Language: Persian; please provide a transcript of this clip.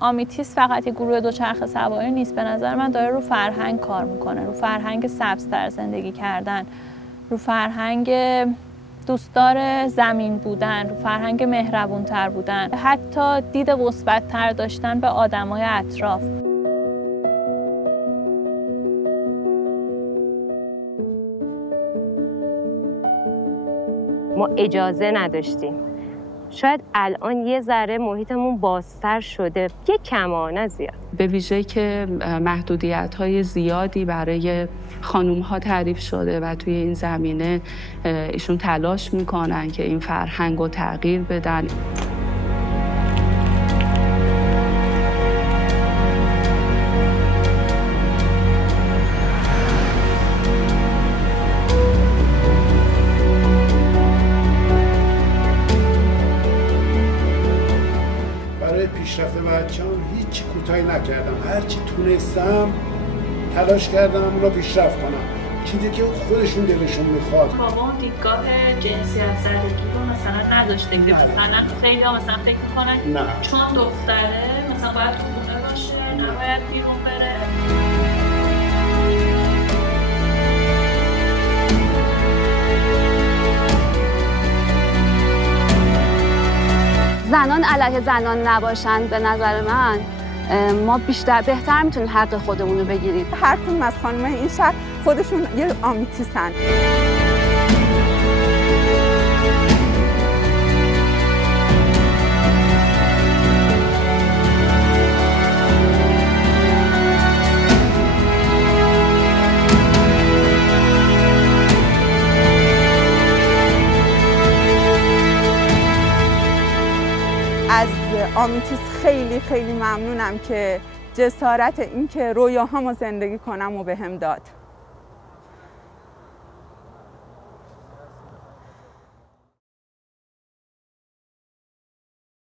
آمیتیس فقط یه گروه دوچرخه سواری نیست، به نظر من داره رو فرهنگ کار میکنه، رو فرهنگ سبزتر زندگی کردن، رو فرهنگ دوستدار زمین بودن، رو فرهنگ مهربونتر بودن، حتی دید مثبت‌تر داشتن به آدمای اطراف. ما اجازه نداشتیم. شاید الان یه ذره محیطمون بازتر شده، یه کما نه زیاد. به ویژه که محدودیت‌های زیادی برای خانوم‌ها تعریف شده و توی این زمینه ایشون تلاش میکنن که این فرهنگ رو تغییر بدن. پیشرفت بچه‌ام هیچ کوتاهی نکردم، هرچی تونستم تلاش کردم اونا پیشرفت کنم، چیزی که خودشون دلشون میخواد. مامان دیدگاه جنسیت زدگی رو مثلا نداشته که مثلا خیلی ها مثلا فکر میکنن نه، چون دختره مثلا باید تو خونه باشه، نباید بیرون بره. زنان علیه زنان نباشن، به نظر من ما بهتر میتونیم حق خودمون رو بگیریم. هر کدوم از خانم‌های این شهر خودشون یه آمیتیسن. از آمیتیس خیلی خیلی ممنونم که جسارت این که رویاهامو زندگی کنم و بهم داد.